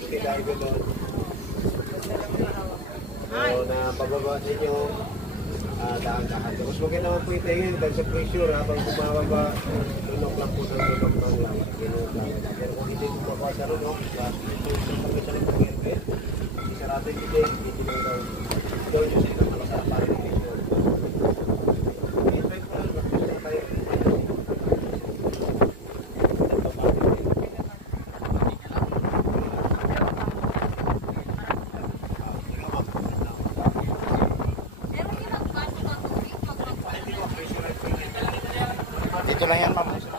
safety dahil gano'n. So, na pababa sa inyo, dahan-dahan. Mas maganda naman po itingin dahil sa pressure habang bumababa, lunok lang po ng lunok ng lawa. Pero kung hindi bumaba sa lunok, pag sa lunok ng aircraft, isarado yung hindi lang daw doon yung sila makasarap pa rin yung i-try po lang, mag-try tayo. Dito lang yan, ma'am.